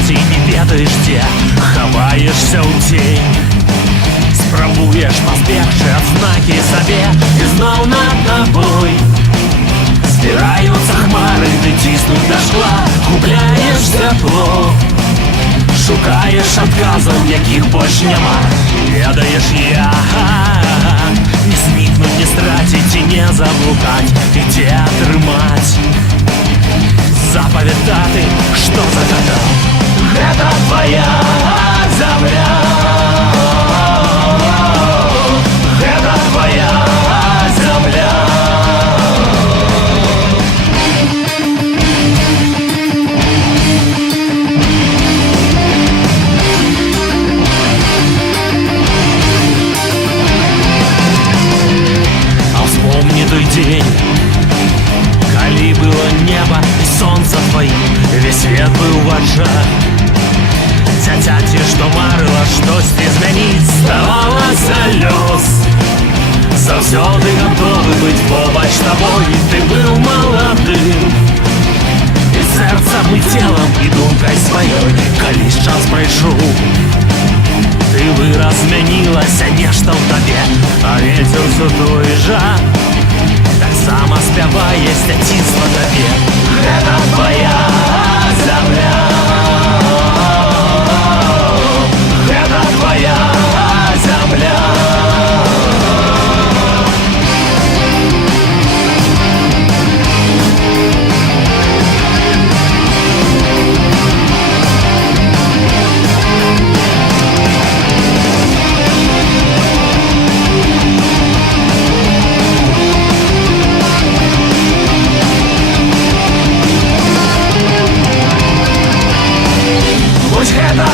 болоте и не ведаешь где, хаваешься у тень. Спрабуеш пазбегчы ад знакі сабе, і зноў над табой збіраюцца хмары, ты ціснуць да шкла, губляеш цяпло, шукаеш адказаў, якіх больш няма. Ведаеш, я не знікнуць, не страціць і не заблукаць, і дзе атрымаць запавядаты, што загадаў. Гэта твоя зямля, гэта твоя зямля. А вспомни той день, калі было неба і сонца твоім, весь свет быў у вачах. Дзяцяці, што марыла штосьці змяніць, здавалася лёс. Заўсёды гатовы быць побач з табой, ты быў маладым, і сэрцам, і целам, і думкай сваёй. Калі ж час прайшоў, ты выраз, змянілася нешта ў табе, а вецер усё той жа таксама спявае з дзяцінства табе. Гэта твоя зямля, гэта твоя зямля. Вось гэта